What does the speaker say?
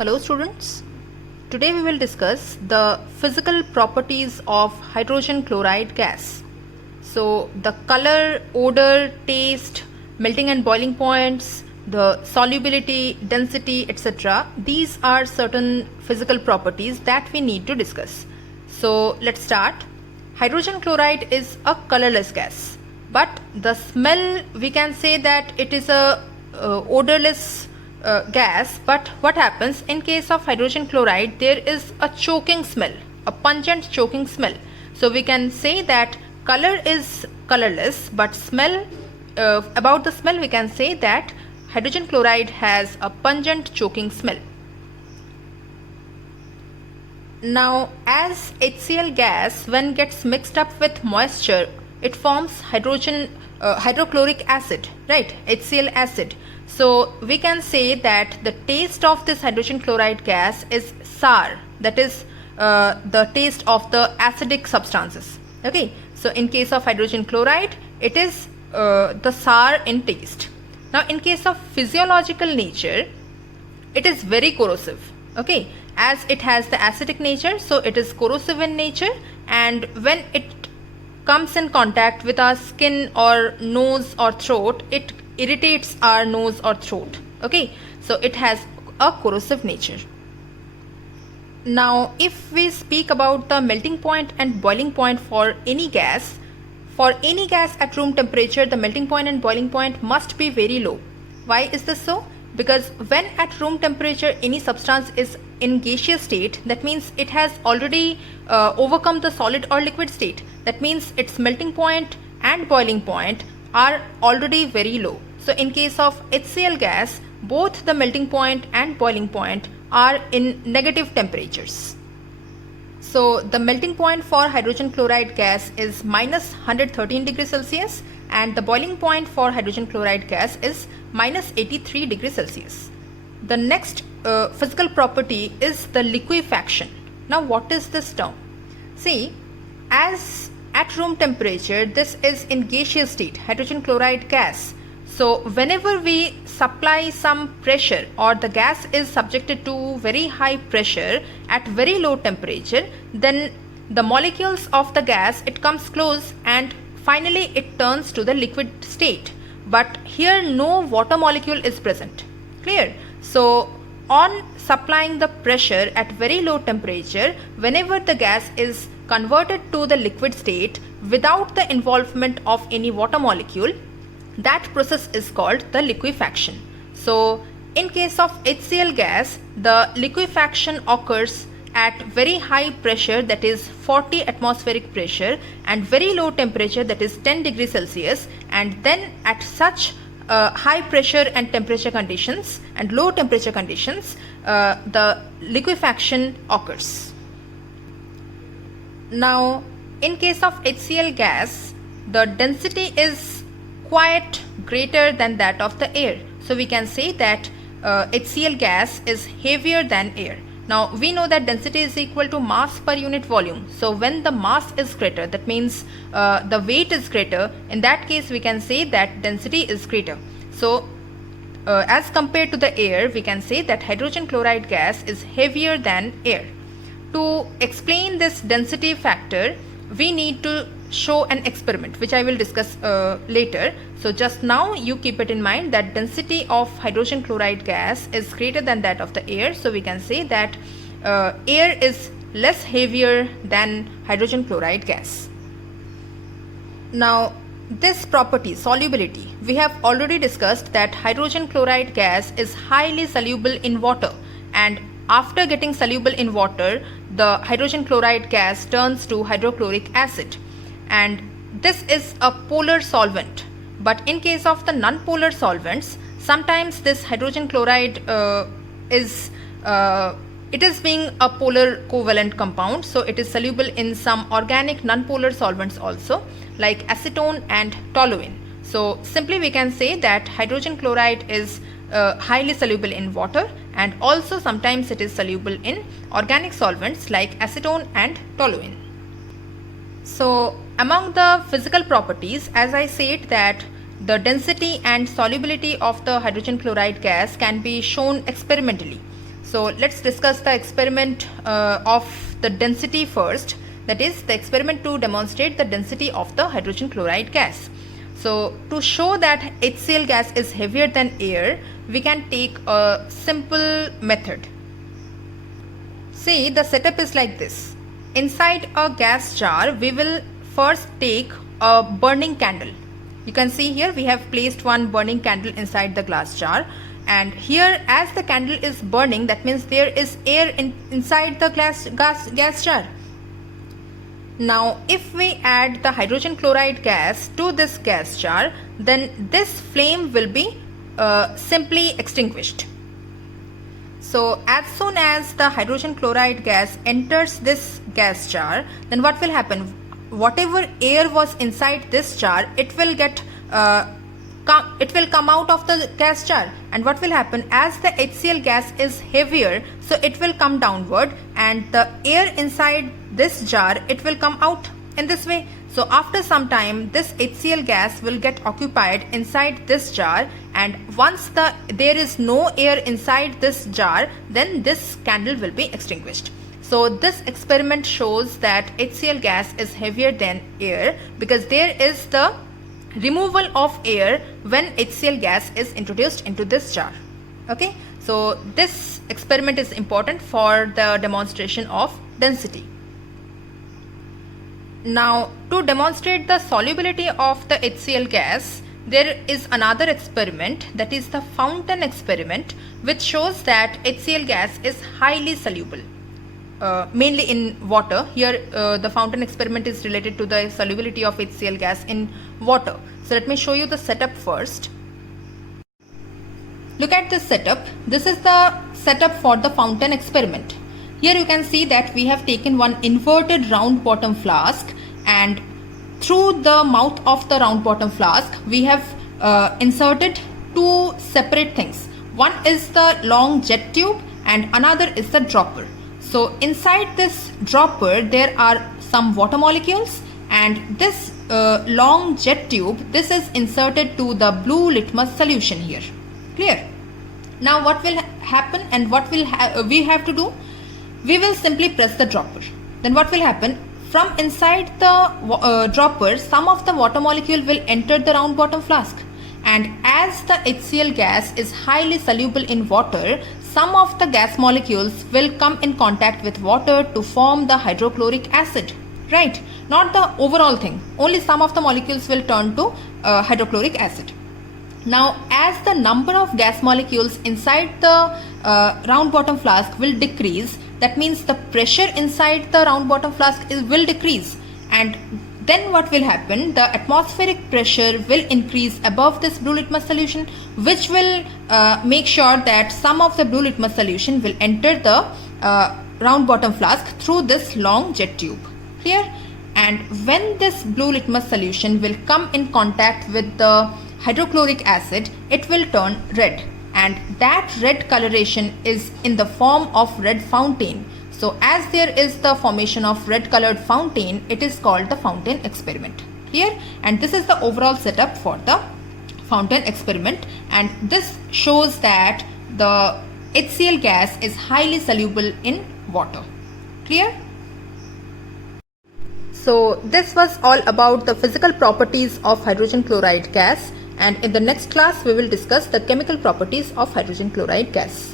Hello students, today we will discuss the physical properties of hydrogen chloride gas. So the color, odor, taste, melting and boiling points, the solubility, density, etc. These are certain physical properties that we need to discuss. So let's start. Hydrogen chloride is a colorless gas, but the smell, we can say that it is a odorless gas. But what happens in case of hydrogen chloride? There is a choking smell, a pungent choking smell. So we can say that color is colorless, but smell, about the smell we can say that hydrogen chloride has a pungent choking smell. Now as HCl gas, when gets mixed up with moisture, it forms hydrochloric acid, right? HCl acid. So we can say that the taste of this hydrogen chloride gas is sour, that is the taste of the acidic substances. Okay, so in case of hydrogen chloride, it is the sour in taste. Now in case of physiological nature, it is very corrosive. Okay, as it has the acidic nature, so it is corrosive in nature, and when it comes in contact with our skin or nose or throat, it irritates our nose or throat. Okay, so it has a corrosive nature. Now if we speak about the melting point and boiling point for any gas at room temperature, the melting point and boiling point must be very low. Why is this so? Because when at room temperature any substance is in gaseous state, that means it has already overcome the solid or liquid state. That means its melting point and boiling point are already very low. So in case of HCl gas, both the melting point and boiling point are in negative temperatures. So the melting point for hydrogen chloride gas is minus 113 degrees Celsius, and the boiling point for hydrogen chloride gas is minus 83 degrees Celsius. The next physical property is the liquefaction. Now what is this term? See, as at room temperature, this is in gaseous state, hydrogen chloride gas. So whenever we supply some pressure, or the gas is subjected to very high pressure at very low temperature, then the molecules of the gas, it comes close and finally it turns to the liquid state. But here no water molecule is present. Clear? So on supplying the pressure at very low temperature, whenever the gas is converted to the liquid state without the involvement of any water molecule, that process is called the liquefaction. So in case of HCl gas, the liquefaction occurs at very high pressure, that is 40 atmospheric pressure, and very low temperature, that is 10 degrees Celsius, and then at such high pressure and temperature conditions and low temperature conditions, the liquefaction occurs. Now in case of HCl gas, the density is quite greater than that of the air. So we can say that HCl gas is heavier than air. Now we know that density is equal to mass per unit volume. So when the mass is greater, that means the weight is greater. In that case we can say that density is greater. So as compared to the air, we can say that hydrogen chloride gas is heavier than air. To explain this density factor, we need to show an experiment which I will discuss later. So just now you keep it in mind that density of hydrogen chloride gas is greater than that of the air. So we can say that air is less heavier than hydrogen chloride gas. Now this property, solubility, we have already discussed that hydrogen chloride gas is highly soluble in water, and after getting soluble in water, the hydrogen chloride gas turns to hydrochloric acid, and this is a polar solvent. But in case of the non-polar solvents, sometimes this hydrogen chloride is being a polar covalent compound, so it is soluble in some organic non-polar solvents also, like acetone and toluene. So simply we can say that hydrogen chloride is highly soluble in water, and also sometimes it is soluble in organic solvents like acetone and toluene. So among the physical properties, as I said that the density and solubility of the hydrogen chloride gas can be shown experimentally. So let's discuss the experiment of the density first. That is the experiment to demonstrate the density of the hydrogen chloride gas. So to show that HCl gas is heavier than air, we can take a simple method. See, the setup is like this. Inside a gas jar, we will first take a burning candle. You can see here we have placed one burning candle inside the glass jar, and here as the candle is burning, that means there is air inside the gas jar. Now if we add the hydrogen chloride gas to this gas jar, then this flame will be simply extinguished. So as soon as the hydrogen chloride gas enters this gas jar, then what will happen? Whatever air was inside this jar, it will come out of the gas jar, and what will happen, as the HCl gas is heavier, so it will come downward, and the air inside this jar, it will come out in this way. So after some time, this HCl gas will get occupied inside this jar, and once there is no air inside this jar, then this candle will be extinguished. So this experiment shows that HCl gas is heavier than air because there is the removal of air when HCl gas is introduced into this jar. Okay, so this experiment is important for the demonstration of density. Now to demonstrate the solubility of the HCl gas, there is another experiment, that is the fountain experiment, which shows that HCl gas is highly soluble. Mainly in water. Here the fountain experiment is related to the solubility of HCl gas in water. So let me show you the setup first. Look at this setup. This is the setup for the fountain experiment. Here you can see that we have taken one inverted round bottom flask, and through the mouth of the round bottom flask we have inserted two separate things. One is the long jet tube and another is the dropper. So inside this dropper there are some water molecules, and this long jet tube, this is inserted to the blue litmus solution here. Clear? Now what will happen and what will we have to do? We will simply press the dropper. Then what will happen? From inside the dropper, some of the water molecule will enter the round bottom flask, and as the HCl gas is highly soluble in water, some of the gas molecules will come in contact with water to form the hydrochloric acid, right? Not the overall thing, only some of the molecules will turn to hydrochloric acid. Now as the number of gas molecules inside the round bottom flask will decrease, that means the pressure inside the round bottom flask will decrease, and then what will happen? The atmospheric pressure will increase above this blue litmus solution, which will make sure that some of the blue litmus solution will enter the round bottom flask through this long jet tube. Clear? And when this blue litmus solution will come in contact with the hydrochloric acid, it will turn red, and that red coloration is in the form of red fountain. So as there is the formation of red colored fountain, it is called the fountain experiment. Here, and this is the overall setup for the fountain experiment, and this shows that the HCl gas is highly soluble in water. Clear? So this was all about the physical properties of hydrogen chloride gas, and in the next class we will discuss the chemical properties of hydrogen chloride gas.